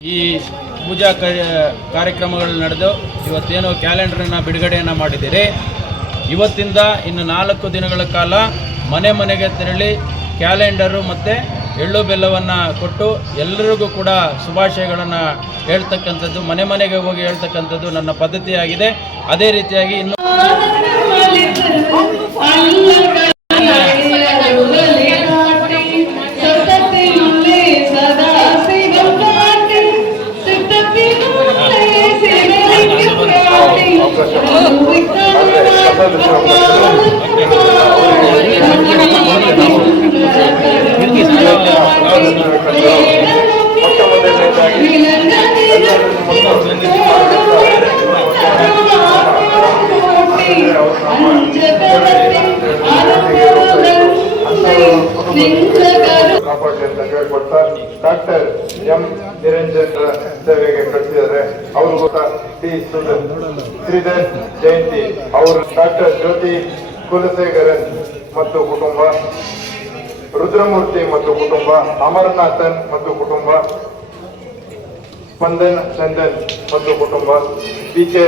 ಈ ಪೂಜಾ ಕಾರ್ಯಕ್ರಮಗಳು ನಡೆದು ಇವತ್ತೇನು ಕ್ಯಾಲೆಂಡರನ್ನು ಬಿಡುಗಡೆಯನ್ನು ಮಾಡಿದ್ದೀರಿ. ಇವತ್ತಿಂದ ಇನ್ನು 4 ದಿನಗಳ ಕಾಲ ಮನೆ ಮನೆಗೆ ತೆರಳಿ ಕ್ಯಾಲೆಂಡರು ಮತ್ತು ಎಳ್ಳು ಬೆಲ್ಲವನ್ನು ಕೊಟ್ಟು ಎಲ್ಲರಿಗೂ ಕೂಡ ಶುಭಾಶಯಗಳನ್ನು ಹೇಳ್ತಕ್ಕಂಥದ್ದು, ಮನೆ ಮನೆಗೆ ಹೋಗಿ ಹೇಳ್ತಕ್ಕಂಥದ್ದು ನನ್ನ ಪದ್ಧತಿಯಾಗಿದೆ. ಅದೇ ರೀತಿಯಾಗಿ ಇನ್ನು ಡಾಕ್ಟರ್ ಎಂ ನಿರಂಜನ್ ಸೇವೆಗೆ ಕಳಿಸಿದ್ದಾರೆ. ಅವರು ಟಿ ಶ್ರೀಧರ್ ಜಯಂತಿ ಅವರು, ಡಾಕ್ಟರ್ ಜ್ಯೋತಿ ಕುಲಶೇಖರನ್ ಮತ್ತು ಕುಟುಂಬ, ರುದ್ರಮೂರ್ತಿ ಮತ್ತು ಕುಟುಂಬ, ಅಮರನಾಥನ್ ಮತ್ತು ಕುಟುಂಬ, ಸ್ಪಂದನ್ ಚಂದನ್ ಮತ್ತು ಕುಟುಂಬ, ಪಿ ಕೆ